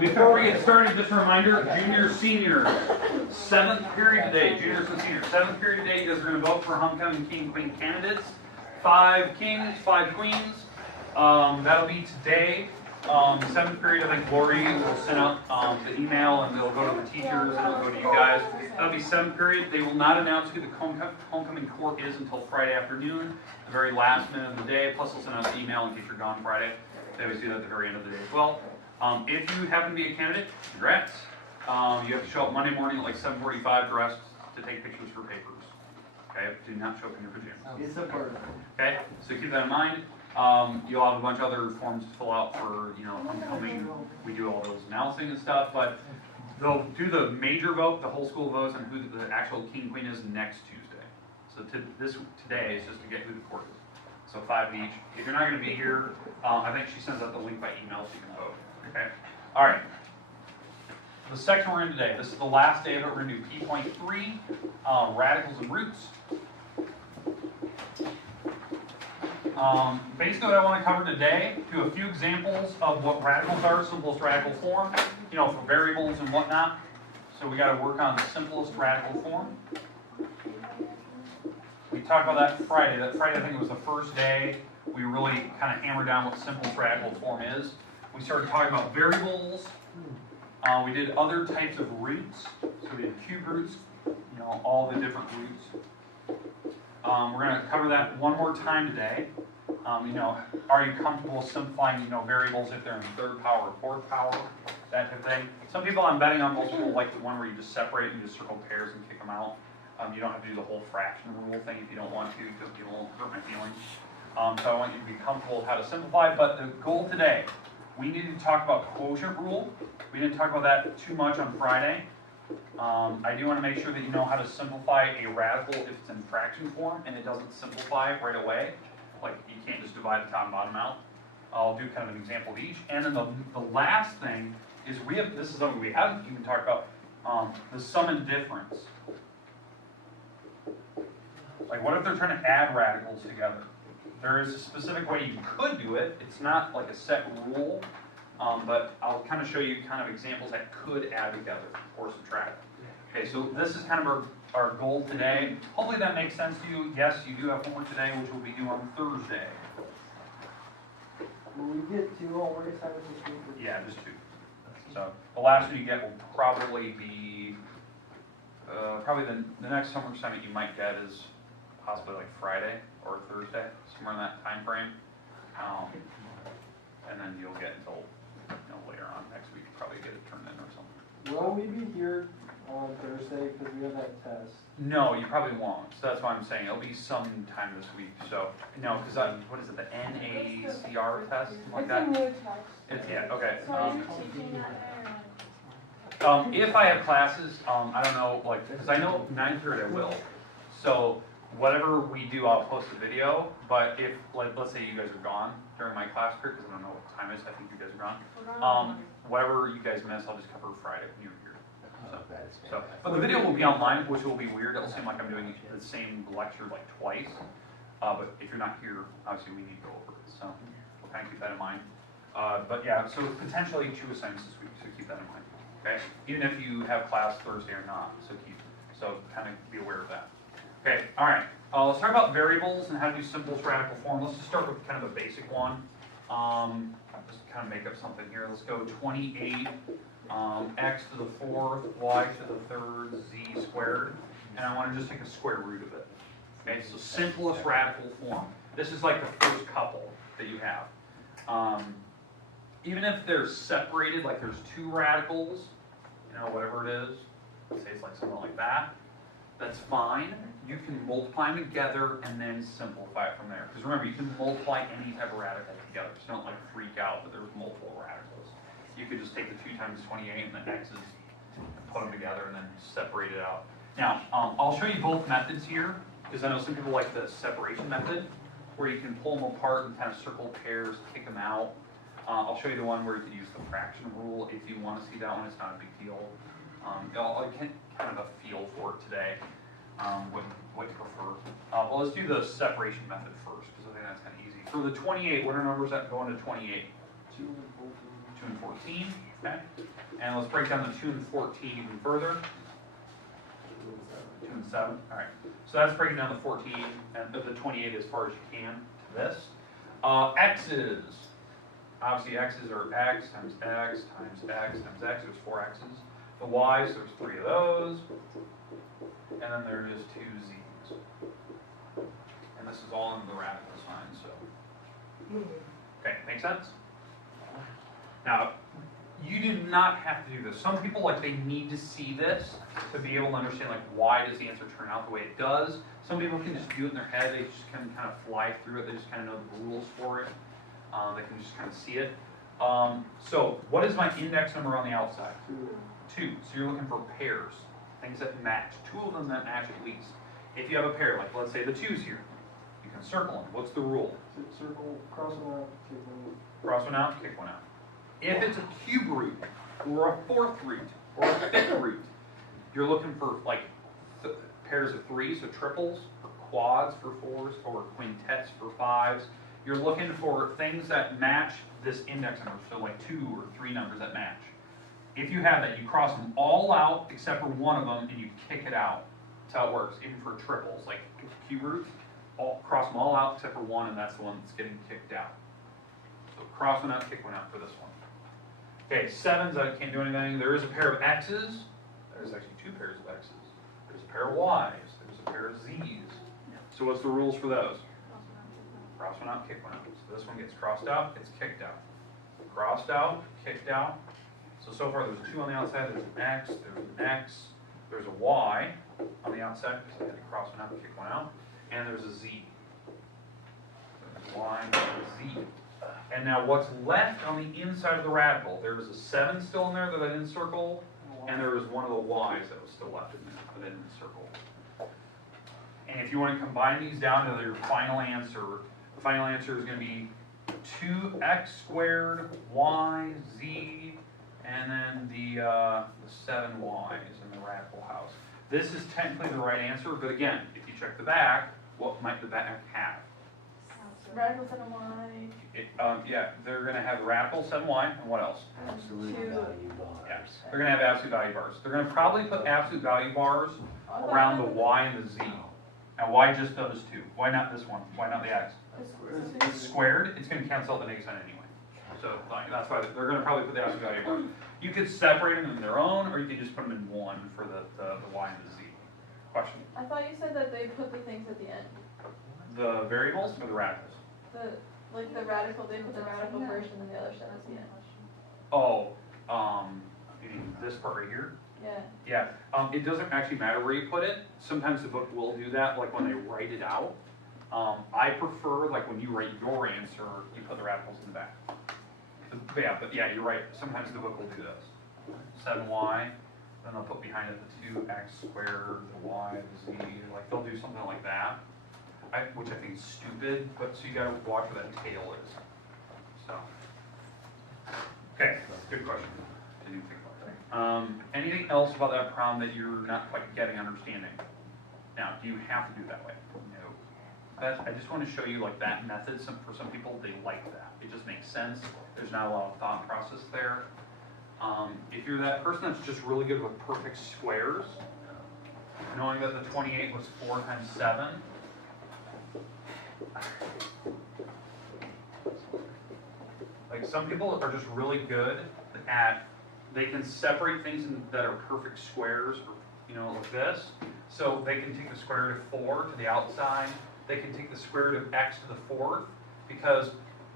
Before we get started, just a reminder, junior, senior, 7th period today, juniors and seniors, 7th period today, you guys are going to vote for homecoming king and queen candidates. 5 kings, 5 queens. That'll be today. 7th period, I think Lori will send out the email and it'll go to the teachers and it'll go to you guys. That'll be 7th period. They will not announce who the homecoming court is until Friday afternoon, the very last minute of the day. Plus, they'll send out the email in case you're gone Friday. They always do that at the very end of the day as well. If you happen to be a candidate, congrats. You have to show up Monday morning at like 7:45 dressed to take pictures for papers. Okay, do not show up in your pajamas. Okay, so keep that in mind. You'll have a bunch of other forms to fill out for, homecoming. We do all those announcing and stuff, but they'll do the major vote, the whole school votes, on who the actual king queen is next Tuesday. So today is just to get who the court is. So 5 each. If you're not going to be here, I think she sends out the link by email so you can vote. Okay. All right. The section we're in today. This is the last day of it. We're going to do P.3, radicals and roots. Basically what I want to cover today, do a few examples of what radicals are, simplest radical form, for variables and whatnot. So we got to work on the simplest radical form. We talked about that Friday. That Friday, I think it was the first day we really kind of hammered down what simplest radical form is. We started talking about variables. We did other types of roots. So we did cube roots, all the different roots. We're going to cover that one more time today. Are you comfortable simplifying, variables if they're in third power or fourth power, that type of thing. Some people, I'm betting on most people, like the one where you just separate and you just circle pairs and kick them out. You don't have to do the whole fraction rule thing if you don't want to, because it won't hurt my feelings. So I want you to be comfortable with how to simplify. But the goal today, we need to talk about quotient rule. We didn't talk about that too much on Friday. I do want to make sure that you know how to simplify a radical if it's in fraction form and it doesn't simplify right away. Like you can't just divide the top and bottom out. I'll do kind of an example of each. And then the last thing is this is something we haven't even talked about, the sum and difference. Like what if they're trying to add radicals together? There is a specific way you could do it. It's not like a set rule, but I'll kind of show you kind of examples that could add together or subtract. Okay, so this is kind of our goal today. Hopefully that makes sense to you. Yes, you do have homework today, which will be due on Thursday. Will we get 2 homework assignments this week? Yeah, just 2. So the last one you get will probably be, probably the next homework assignment you might get is possibly like Friday or Thursday, somewhere in that time frame. And then you'll get until later on next week, probably get it turned in or something. Will we be here on Thursday because we have that test? No, you probably won't. So that's why I'm saying it'll be sometime this week. So no, because what is it, the NACR test, something like that? It's a new test. Yeah, okay. So are you teaching that day? If I have classes, I don't know, because I know 9th period I will. So whatever we do, I'll post a video. But if, let's say you guys are gone during my class period, because I don't know what time it is, I think you guys are gone. Whatever you guys miss, I'll just cover Friday when you're here. But the video will be online, which will be weird. It'll seem like I'm doing the same lecture like twice. But if you're not here, obviously we need to go over it. So we'll kind of keep that in mind. But yeah, so potentially 2 assignments this week, so keep that in mind. Okay, even if you have class Thursday or not, so kind of be aware of that. Okay, all right. Let's talk about variables and how to do simplest radical form. Let's just start with kind of a basic one. Just kind of make up something here. Let's go 28 x to the 4th, y to the 3rd, z squared, and I want to just take a square root of it. Okay, so simplest radical form. This is like the first couple that you have. Even if they're separated, like there's 2 radicals, whatever it is, let's say it's like something like that, that's fine. You can multiply them together and then simplify it from there. Because remember, you can multiply any type of radical together, so don't freak out that there's multiple radicals. You could just take the 2 times 28 and the x's and put them together and then separate it out. Now, I'll show you both methods here, because I know some people like the separation method, where you can pull them apart and kind of circle pairs, kick them out. I'll show you the one where you could use the fraction rule if you want to see that one. It's not a big deal. I'll get kind of a feel for it today what you prefer. Well, let's do the separation method first, because I think that's kind of easy. For the 28, what are numbers that go into 28? 2 and 2 and 14, okay? And let's break down the 2 and 14 even further. 2 and 7, all right. So that's breaking down the 14 and the 28 as far as you can to this. X's. Obviously, X's are X times X times X times X. There's 4 X's. The Y's, there's 3 of those. And then there is 2 Z's. And this is all in the radical sign, so. Okay, make sense? Now, you do not have to do this. Some people, like, they need to see this to be able to understand, like, why does the answer turn out the way it does. Some people can just do it in their head. They just can kind of fly through it. They just kind of know the rules for it. They can just kind of see it. So what is my index number on the outside? 2. So you're looking for pairs, things that match. 2 of them that match at least. If you have a pair, like let's say the 2's here, you can circle them. What's the rule? Circle, cross one out, take one. Cross one out, kick one out. If it's a cube root, or a 4th root, or a 5th root, you're looking for like pairs of 3s, so triples, or quads for 4s, or quintets for 5s. You're looking for things that match this index number, so like 2 or 3 numbers that match. If you have that, you cross them all out except for one of them, and you kick it out. That's how it works, even for triples, like cube roots. Cross them all out except for one, and that's the one that's getting kicked out. So cross one out, kick one out for this one. Okay, 7s, I can't do anything. There is a pair of X's. There's actually 2 pairs of X's. There's a pair of Y's. There's a pair of Z's. So what's the rules for those? Cross one out, kick one out. So this one gets crossed out, gets kicked out. Crossed out, kicked out. So far there's 2 on the outside. There's an X, there's an X, there's a Y on the outside because I had to cross one out and kick one out. And there's a Z. There's a Y and a Z. And now what's left on the inside of the radical? There was a 7 still in there that I didn't circle, and there was one of the Y's that was still left in there that I didn't circle. And if you want to combine these down to your final answer, the final answer is going to be 2x squared y z, and then the 7 y's in the radical house. This is technically the right answer, but again, if you check the back, what might the back have? Radical 7y. Yeah, they're going to have radical 7y, and what else? Absolute Two. value bars. Yeah, they're going to have absolute value bars. They're going to probably put absolute value bars around the y and the z. Now, why just those 2? Why not this one? Why not the x? It's squared, it's going to cancel out the negative sign anyway. So like, that's why they're going to probably put the absolute value bars. You could separate them in their own, or you could just put them in one for the y and the z. Question? I thought you said that they put the things at the end. The variables or the radicals? Like the radical, they put the radical first and then the other stuff at the end. Oh, you mean this part right here? Yeah. Yeah, it doesn't actually matter where you put it. Sometimes the book will do that, like when they write it out. I prefer, like when you write your answer, you put the radicals in the back. But yeah, you're right. Sometimes the book will do this. 7y, then they'll put behind it the 2x squared, the y, the z. Like they'll do something like that, which I think is stupid. But so you got to watch where that tail is. So, okay, good question. Didn't even think about that. Anything else about that problem that you're not quite getting understanding? Now, do you have to do it that way? No. I just want to show you like that method. For some people, they like that. It just makes sense. There's not a lot of thought process there. If you're that person that's just really good with perfect squares, knowing that the 28 was 4 times 7, like some people are just really good at, they can separate things that are perfect squares, or, you know, like this. So they can take the square root of 4 to the outside. They can take the square root of x to the 4th, because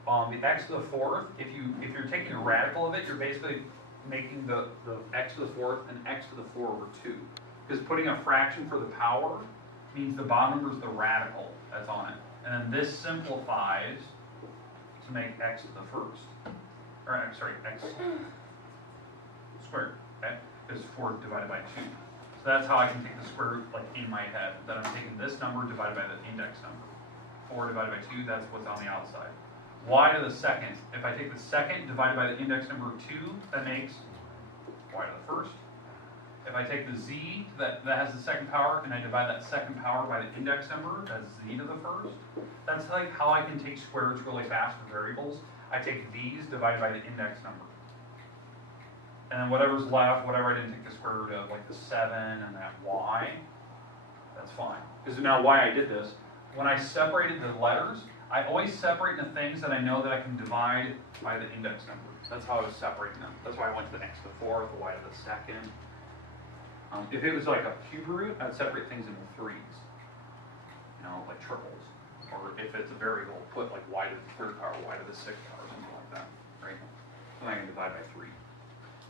the x to the 4th, if you're taking a radical of it, you're basically making the x to the 4th and x to the 4 over 2. Because putting a fraction for the power means the bottom number is the radical that's on it. And then this simplifies to make x to the 1st. Or, I'm sorry, x squared, okay? Because 4 divided by 2. So that's how I can take the square root, like, in my head. That I'm taking this number divided by the index number. 4 divided by 2, that's what's on the outside. Y to the second. If I take the second divided by the index number 2, that makes y to the 1st. if I take the z that has the second power and I divide that second power by the index number, that's z to the first. That's like how I can take square roots really fast for variables. I take these divided by the index number. And then whatever's left, whatever I didn't take the square root of, like the 7 and that y, that's fine. Because now why I did this, when I separated the letters, I always separate the things that I know that I can divide by the index number. That's how I was separating them. That's why I went to the x to the fourth, the y to the second. If it was like a cube root, I'd separate things into threes, like triples. Or if it's a variable, put like y to the third power, y to the sixth power, something like that, right? And I can divide by 3,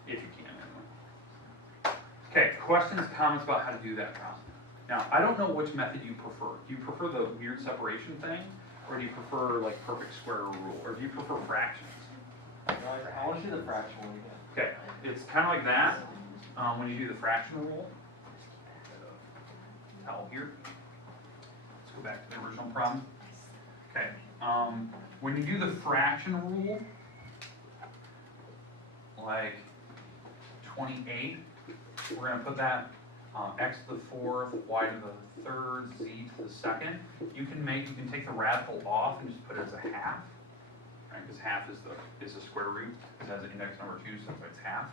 if you can, anyway. Okay, questions, comments about how to do that process? Now, I don't know which method you prefer. Do you prefer the weird separation thing, or do you prefer like perfect square rule, or do you prefer fractions? I want to see the fraction one again. Okay, it's kind of like that when you do the fraction rule. Towel here. Let's go back to the original problem. Okay, when you do the fraction rule, like 28, we're going to put that x to the fourth, y to the third, z to the second. You can take the radical off and just put it as a half, right? Because half is the square root. It has an index number 2, so it's half.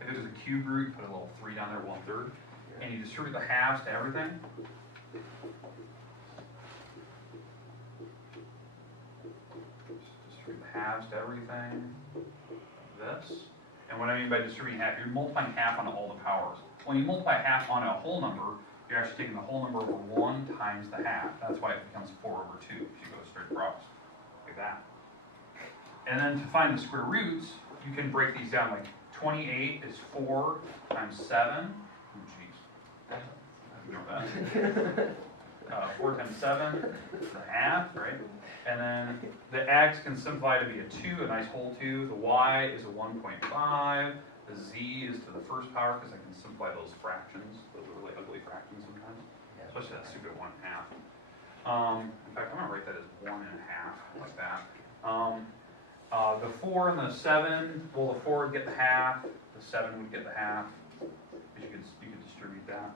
If it was a cube root, put a little 3 down there, 1/3, and you distribute the halves to everything. Distribute the halves to everything. This. And what I mean by distributing half, you're multiplying half on all the powers. When you multiply half on a whole number, you're actually taking the whole number over 1 times the half. That's why it becomes 4/2 if you go straight across, like that. And then to find the square roots, you can break these down. Like 28 is 4 times 7. Oh, jeez. Ignore that. 4 times 7 is a half, right? And then the x can simplify to be a 2, a nice whole 2. The y is a 1.5. The z is to the first power because I can simplify those fractions. Those are really ugly fractions sometimes, especially that stupid 1/2. In fact, I'm going to write that as 1.5, like that. The 4 and the 7, well, the 4 would get the half, the 7 would get the half. You could distribute that.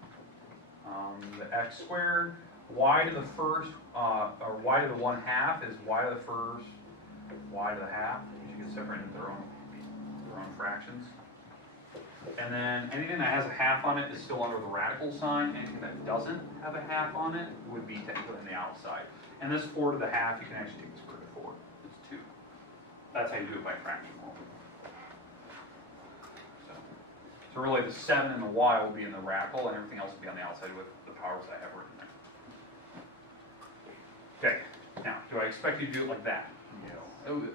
The x squared, y to the first, or y to the 1/2 is y to the first, y to the half. You can separate into their own fractions. And then anything that has a half on it is still under the radical sign. Anything that doesn't have a half on it would be technically on the outside. And this 4 to the half, you can actually take the square root of 4. It's 2. That's how you do it by fraction rule. So really the 7 and the y will be in the radical, and everything else will be on the outside with the powers I have written there. Okay, now, do I expect you to do it like that? No.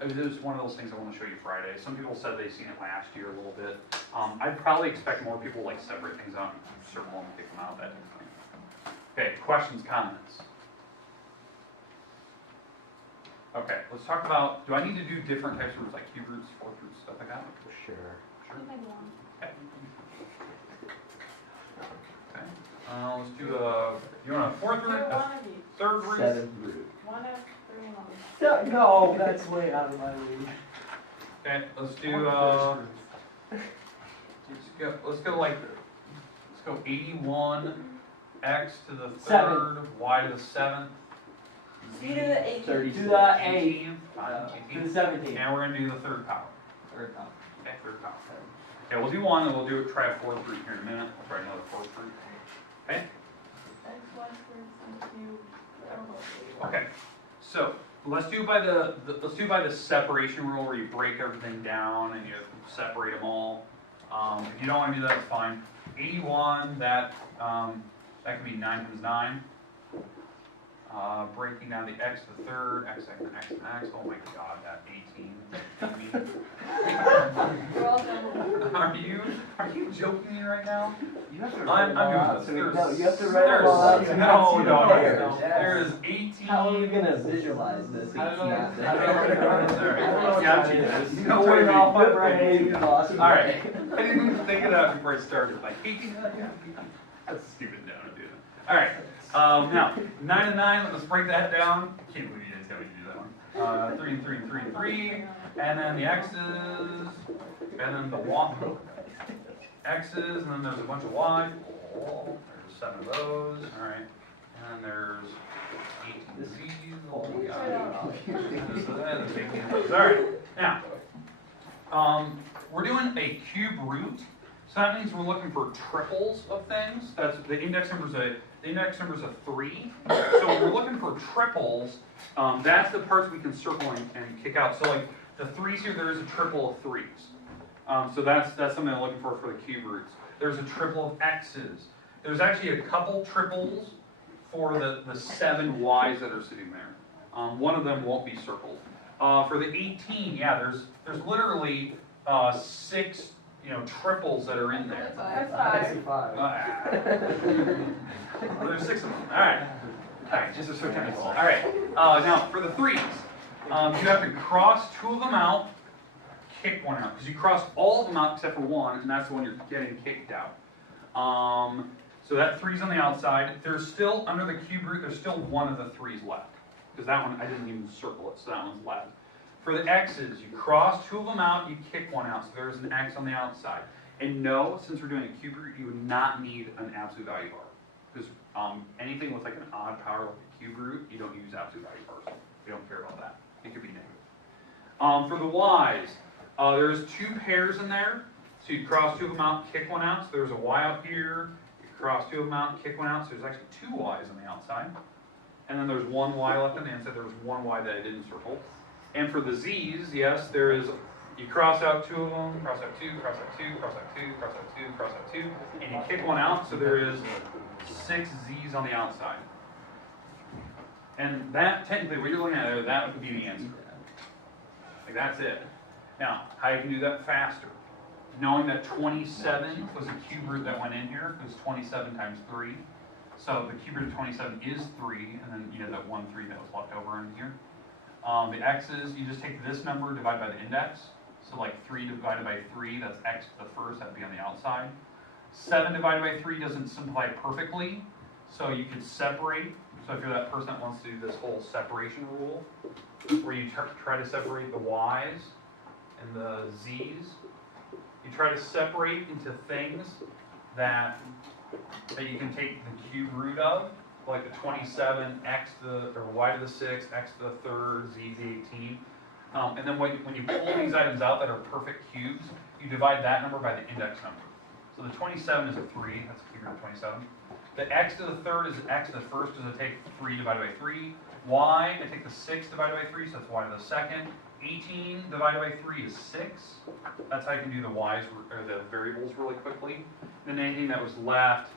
It was one of those things I want to show you Friday. Some people said they've seen it last year a little bit. I'd probably expect more people like separate things out and circle them and pick them out, that kind of thing. Okay, questions, comments? Okay, let's talk about, do I need to do different types of roots, like cube roots, fourth roots, stuff like that? Sure. Okay. Okay. Let's do you want a fourth root, a third root? Seventh root. One of 3 and 1. No, that's way out of my league. Okay, let's do let's go 81 x to the third, y to the 7th, Z to the 18. 30. Do the 8. 18, Do the 17. and we're gonna do the third power. Third power. Okay, third power. Okay, we'll do one, and we'll try a fourth root here in a minute. We'll try another fourth root. Okay. X, Y squared, C cubed. Okay. So let's do by the separation rule where you break everything down and you separate them all. If you don't want to do that, it's fine. 81, that can be 9 times 9. Breaking down the x to the third, x second, x and x. Oh my god, that 18. We're all done. Are you joking me right now? You have to I'm write doing this. No, you have to write them all out. No. There's 18. How are we gonna visualize this? I don't know. It's I don't know. not You there. You You know turn what it I off mean. by Friday. Alright. I didn't even think of that before I started. Like 18. That's stupid down to do that. Alright. Now 9 and 9. Let's break that down. I can't believe you guys got me to do that one. 3 and 3 and 3 and 3, and then the x's, and then the y, x's, and then there's a bunch of y. Oh, there's 7 of those, all right, and then there's 18 z's. Oh my god. All right, now, we're doing a cube root, so that means we're looking for triples of things. That's the index number's a 3. So when we're looking for triples, that's the parts we can circle and kick out. So like the 3's here, there is a triple of 3's. So that's something I'm looking for the cube roots. There's a triple of x's. There's actually a couple triples for the 7 y's that are sitting there. One of them won't be circled. For the 18, yeah, there's literally 6 triples that are in there. That's five. Well, there's 6 of them. All right, just a certain technical. All right. Now for the 3's, you have to cross 2 of them out, kick 1 out, because you cross all of them out except for 1, and that's the one you're getting kicked out. So that 3's on the outside. There's still under the cube root. There's still 1 of the 3's left, because that one I didn't even circle it, so that one's left. For the x's, you cross 2 of them out, you kick 1 out, so there's an x on the outside. And no, since we're doing a cube root, you would not need an absolute value bar. Because anything with like an odd power like a cube root, you don't use absolute value bars. We don't care about that. It could be negative. For the y's, there's 2 pairs in there. So you cross 2 of them out, kick 1 out. So there's a y out here. You cross 2 of them out, kick 1 out. So there's actually 2 y's on the outside. And then there's 1 y left on the inside. There was 1 y that I didn't circle. And for the z's, yes, there is, you cross out 2 of them, cross out 2, cross out 2, cross out 2, cross out 2, cross out 2, and you kick 1 out, so there is 6 z's on the outside. And that, technically, what you're looking at there, that would be the answer. Like, that's it. Now, how you can do that faster? Knowing that 27 was a cube root that went in here, it was 27 times 3. So the cube root of 27 is 3, and then you know that 1 3 that was left over in here. The x's, you just take this number divided by the index. So like 3 divided by 3, that's x to the first, that'd be on the outside. 7 divided by 3 doesn't simplify perfectly, so you could separate. So if you're that person that wants to do this whole separation rule, where you try to separate the y's and the z's, you try to separate into things that you can take the cube root of, like the 27, x to the, or y to the 6, x to the 3rd, z to the 18. And then when you pull these items out that are perfect cubes, you divide that number by the index number. So the 27 is a 3, that's a cube root of 27. The x to the 3rd is x to the 1st, so I take 3 divided by 3. Y, I take the 6 divided by 3, so that's y to the 2nd. 18 divided by 3 is 6. That's how you can do the y's, or the variables really quickly. Then anything that was left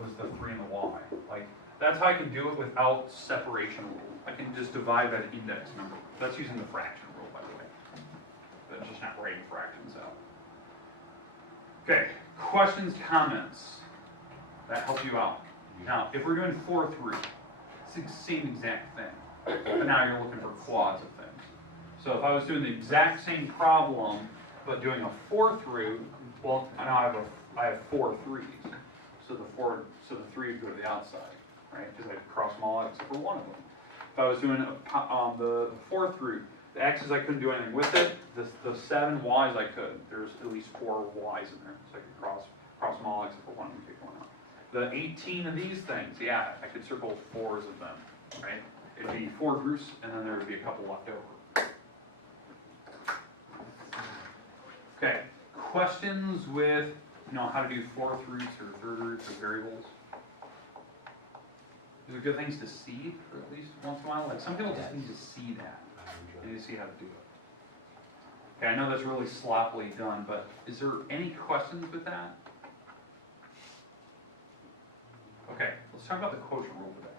was the 3 and the y. Like, that's how I can do it without separation rule. I can just divide by the index number. That's using the fraction rule, by the way. That's just not writing fractions out. Okay, questions, comments? That helps you out. Now, if we're doing 4th root, it's the same exact thing. But now you're looking for quads of things. So if I was doing the exact same problem, but doing a 4th root, well, now I have 4 3's. So the 3 would go to the outside, right? Because I cross them all out except for one of them. If I was doing the 4th root, the x's I couldn't do anything with it. The 7 y's I could. There's at least 4 y's in there, so I could cross them all except for one and pick one out. The 18 of these things, yeah, I could circle 4's of them, right? It'd be 4 groups, and then there would be a couple left over. Okay, questions with how to do 4th roots or 3rd roots or variables? These are good things to see, at least once in a while. Like, some people just need to see that. They need to see how to do it. Okay, I know that's really sloppily done, but is there any questions with that? Okay, let's talk about the quotient rule today.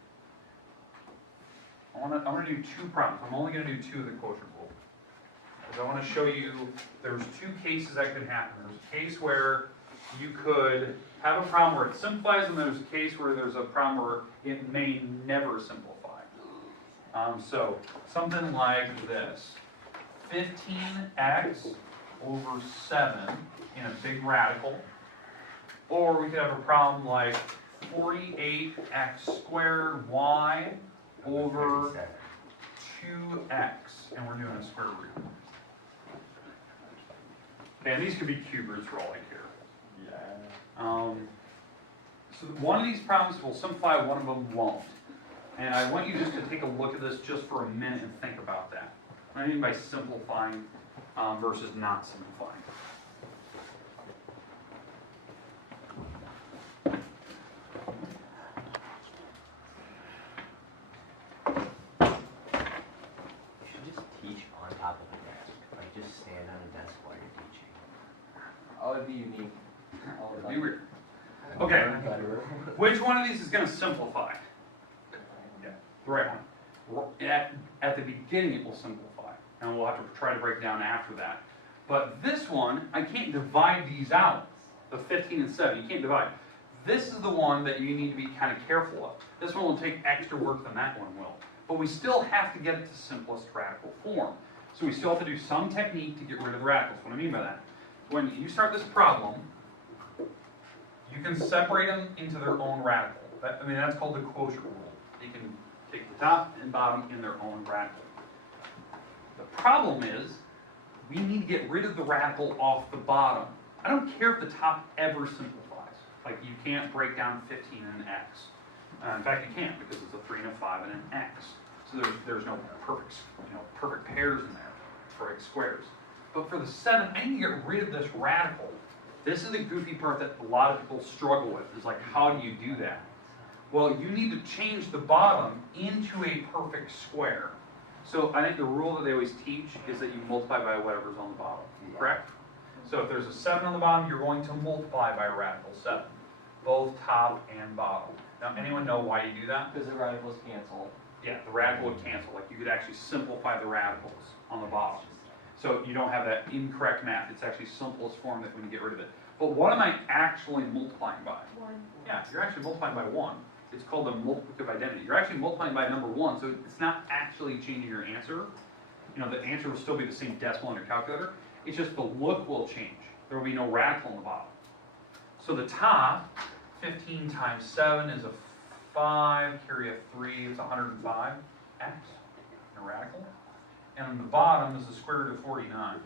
I'm going to do 2 problems. I'm only going to do 2 of the quotient rule. Because I want to show you there's 2 cases that could happen. There's a case where you could have a problem where it simplifies, and there's a case where there's a problem where it may never simplify. So something like this. 15x over 7 in a big radical. Or we could have a problem like 48x squared y over 2x, and we're doing a square root. Okay, and these could be cube roots for all I care. Yeah. So one of these problems will simplify, one of them won't. And I want you just to take a look at this just for a minute and think about that. What I mean by simplifying versus not simplifying. You should just teach on top of a desk. Like, just stand on a desk while you're teaching. Oh, it'd be unique. All the Be time. weird. Okay, Better. which one of these is going to simplify? Yeah, the right one. At the beginning, it will simplify, and we'll have to try to break down after that. But this one, I can't divide these out. The 15 and 7, you can't divide. This is the one that you need to be kind of careful of. This one will take extra work than that one will. But we still have to get it to simplest radical form. So we still have to do some technique to get rid of the radicals. What I mean by that, when you start this problem, you can separate them into their own radical. That's called the quotient rule. You can take the top and bottom in their own radical. The problem is, we need to get rid of the radical off the bottom. I don't care if the top ever simplifies. Like, you can't break down 15 and an x. In fact, you can't, because it's a 3 and a 5 and an x. So there's no perfect pairs in there for x squares. But for the 7, I need to get rid of this radical. This is the goofy part that a lot of people struggle with, is like, how do you do that? Well, you need to change the bottom into a perfect square. So I think the rule that they always teach is that you multiply by whatever's on the bottom, correct? So if there's a 7 on the bottom, you're going to multiply by a radical 7, both top and bottom. Now, anyone know why you do that? Because the radicals cancel. Yeah, the radical would cancel. Like, you could actually simplify the radicals on the bottom. So you don't have that incorrect math. It's actually simplest form that when you get rid of it. But what am I actually multiplying by? 1. Yeah, you're actually multiplying by 1. It's called the multiplicative identity. You're actually multiplying by number 1, so it's not actually changing your answer. The answer will still be the same decimal in your calculator. It's just the look will change. There will be no radical on the bottom. So the top, 15 times 7 is a 5, carry a 3, it's 105, x, a radical. And on the bottom is the square root of 49.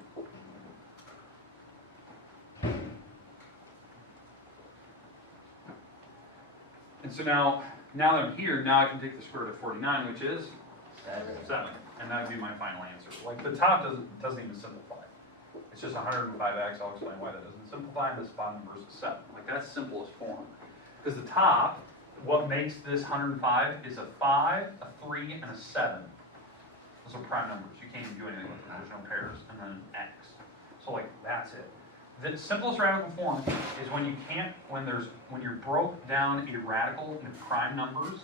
And so now that I'm here, now I can take the square root of 49, which is 7. And that would be my final answer. Like, the top doesn't even simplify. It's just 105x. I'll explain why that doesn't simplify. And this bottom number is a 7. Like, that's simplest form. Because the top, what makes this 105 is a 5, a 3, and a 7. Those are prime numbers. You can't even do anything with them. There's no pairs. And then an x. So, like, that's it. The simplest radical form is when you're broke down a radical into prime numbers,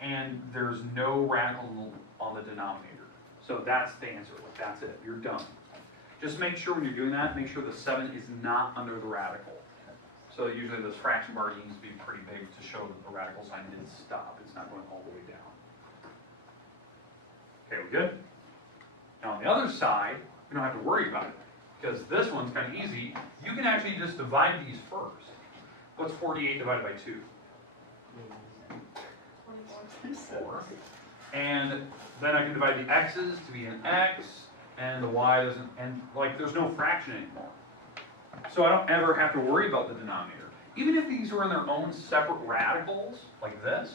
and there's no radical on the denominator. So that's the answer. Like, that's it. You're done. Just make sure when you're doing that, make sure the 7 is not under the radical. So usually this fraction bar needs to be pretty big to show that the radical sign didn't stop. It's not going all the way down. Okay, we good? Now on the other side, we don't have to worry about it, because this one's kind of easy. You can actually just divide these first. What's 48 divided by 2? 4. And then I can divide the x's to be an x, and the y doesn't, and like there's no fraction anymore. So I don't ever have to worry about the denominator. Even if these were in their own separate radicals, like this,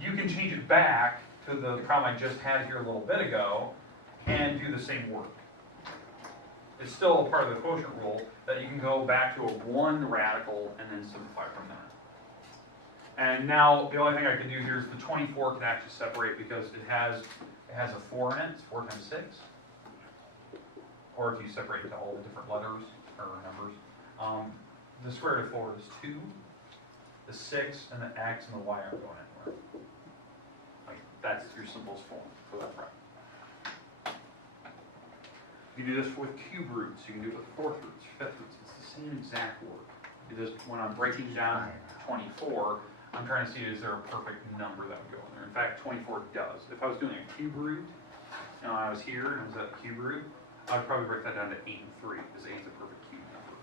you can change it back to the problem I just had here a little bit ago and do the same work. It's still a part of the quotient rule that you can go back to a 1 radical and then simplify from that. And now the only thing I can do here is the 24 can actually separate because it has a 4 in it. It's 4 times 6. Or if you separate it to all the different letters or numbers. The square root of 4 is 2. The 6 and the x and the y aren't going anywhere. Like, that's your simplest form for that problem. You can do this with cube roots. You can do it with fourth roots, fifth roots. It's the same exact work. You just, when I'm breaking down 24, I'm trying to see is there a perfect number that would go in there. In fact, 24 does. If I was doing a cube root, and I was here and it was at cube root, I'd probably break that down to 8 and 3, because 8 is a perfect cube number.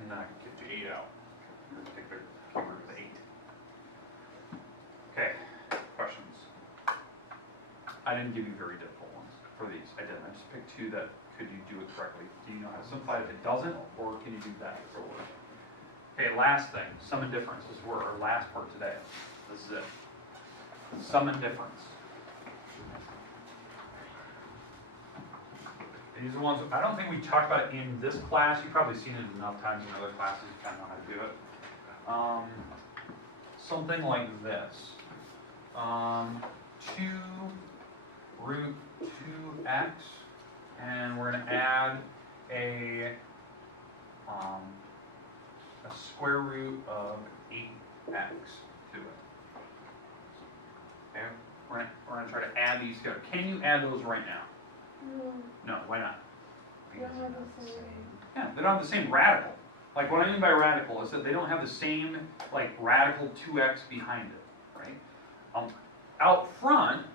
And then I could get to 8 out. Take the cube root of 8. Okay. I didn't give you very difficult ones for these. I didn't. I just picked two that could you do it correctly. Do you know how to simplify it if it doesn't, or can you do that if it works? Okay, last thing, sum and difference is our last part today. This is it. Sum and difference. These are ones, I don't think we talked about it in this class. You've probably seen it enough times in other classes, you kind of know how to do it. Something like this. 2 root 2x, and we're going to add a square root of 8x to it. Okay, we're going to try to add these together. Can you add those right now? No, why not? Because they're not the same. Yeah, they don't have the same radical. Like what I mean by radical is that they don't have the same like radical 2x behind it, right? Out front,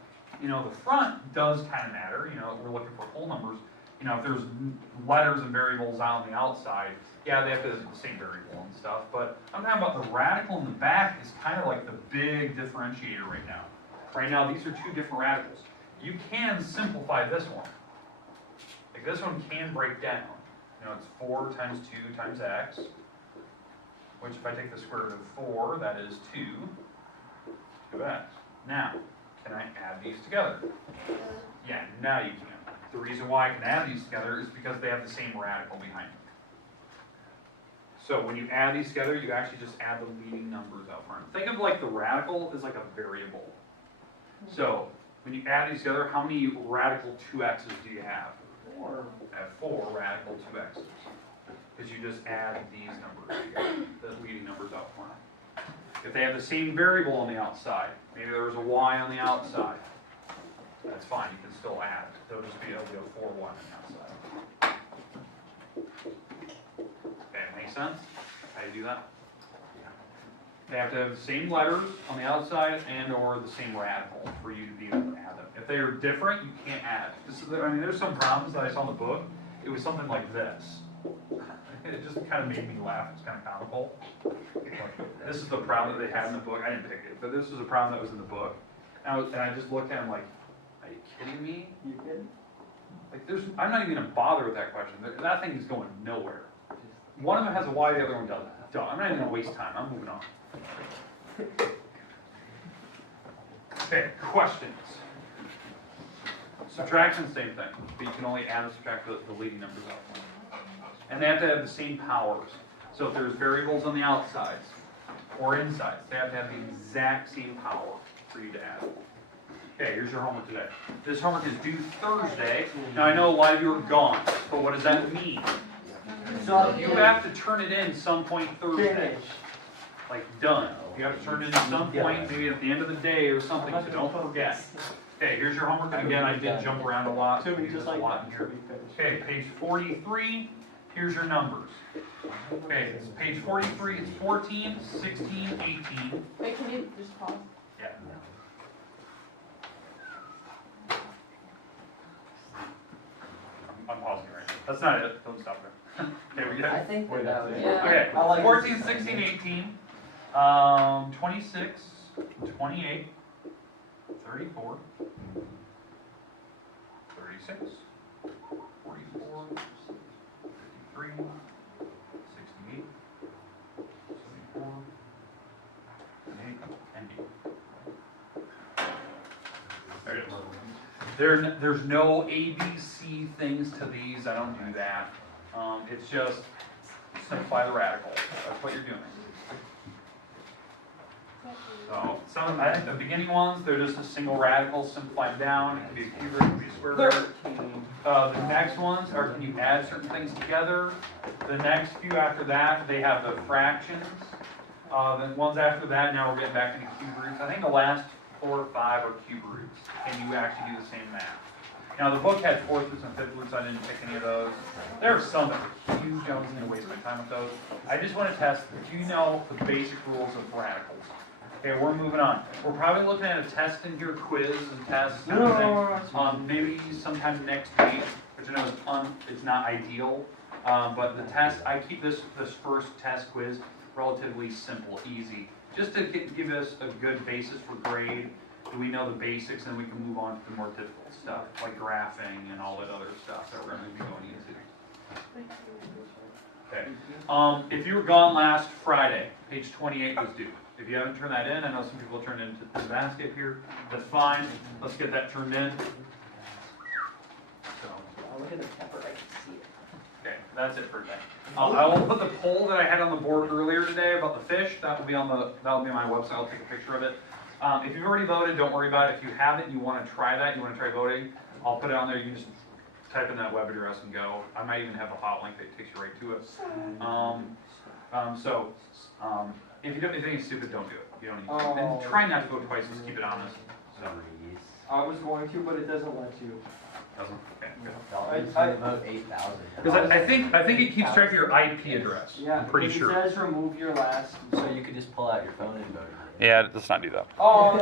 you know, the front does kind of matter. You know, we're looking for whole numbers. You know, if there's letters and variables on the outside, yeah, they have the same variable and stuff. But I'm talking about the radical in the back is kind of like the big differentiator right now. Right now, these are two different radicals. You can simplify this one. Like this one can break down. You know, it's 4 times 2 times x, which if I take the square root of 4, that is 2x. Now, can I add these together? Yeah, now you can. The reason why I can add these together is because they have the same radical behind them. So when you add these together, you actually just add the leading numbers out front. Think of like the radical as like a variable. So when you add these together, how many radical 2x's do you have? 4. I have 4 radical 2x's. Because you just add these numbers together, the leading numbers out front. If they have the same variable on the outside, maybe there was a y on the outside, that's fine, you can still add. There'll just be a 4, 1 on the outside. Okay, make sense? How do you do that? They have to have the same letters on the outside and or the same radical for you to be able to add them. If they are different, you can't add. I mean, there's some problems that I saw in the book. It was something like this. It just kind of made me laugh. It's kind of comical. This is the problem that they had in the book. I didn't pick it, but this is a problem that was in the book. And I just looked at him like, are you kidding me? You kidding? Like, I'm not even going to bother with that question. That thing is going nowhere. One of them has a y, the other one doesn't. Duh, I'm not even going to waste time. I'm moving on. Okay, questions. Subtraction, same thing, but you can only add and subtract the leading numbers out. And they have to have the same powers. So if there's variables on the outsides or insides, they have to have the exact same power for you to add. Okay, here's your homework today. This homework is due Thursday. Now I know a lot of you are gone, but what does that mean? So you have to turn it in some point Thursday. Finish. Like done. You have to turn it in some point, maybe at the end of the day or something, so don't forget. Okay, here's your homework. And again, I did jump around a lot, so Should be there's just a like lot that. in Should here. be finished. Okay, page 43, here's your numbers. Okay, it's page 43, it's 14, 16, 18. Wait, can you just pause? Yeah. I'm pausing right now. That's not it, don't stop there. Okay, we I good? think that would. Yeah. Okay, I like 14, this. 16, 18, 26, 28, 34, 36, 44, 53, 68, 74, 78, and 8. There it is. There's no A, B, C things to these. I don't do that. It's just simplify the radical. That's what you're doing. So some I think the beginning ones, they're just a single radical, simplify them down. It can be a cube root, it can be a square root. The next ones are can you add certain things together. The next few after that, they have the fractions. The ones after that, now we're getting back into cube roots. I think the last 4 or 5 are cube roots, and you actually do the same math. Now the book had 4th roots and 5th roots. I didn't pick any of those. There are some that are huge. I wasn't going to waste my time with those. I just want to test. Do you know the basic rules of radicals? Okay, we're moving on. We're probably looking at a test in here, quiz and tests and everything. Maybe sometime next week, which I know it's not ideal. But the test, I keep this first test quiz relatively simple, easy, just to give us a good basis for grade. we know the basics, and we can move on to the more difficult stuff, like graphing and all that other stuff that we're gonna be going into. Okay. If you were gone last Friday, page 28 was due. If you haven't turned that in, I know some people turned it into the basket here. That's fine. Let's get that turned in. So, Look at the pepper, I can see it. okay, that's it for today. I will put the poll that I had on the board earlier today about the fish. That will be on my website. I'll take a picture of it. If you've already voted, don't worry about it. If you haven't, you want to try that, you want to try voting, I'll put it on there. You can just type in that web address and go. I might even have a hot link that takes you right to it. If you think it's stupid, don't do it. You don't need to. And try not to vote twice. Just keep it honest. So, I was going to, but it doesn't let you. doesn't. Okay, good. Don't vote 8,000. Because I think it keeps track of your IP address. Yeah, I'm pretty it sure. says remove your last. So you could just pull out your phone and vote. Yeah, let's not do that. Oh.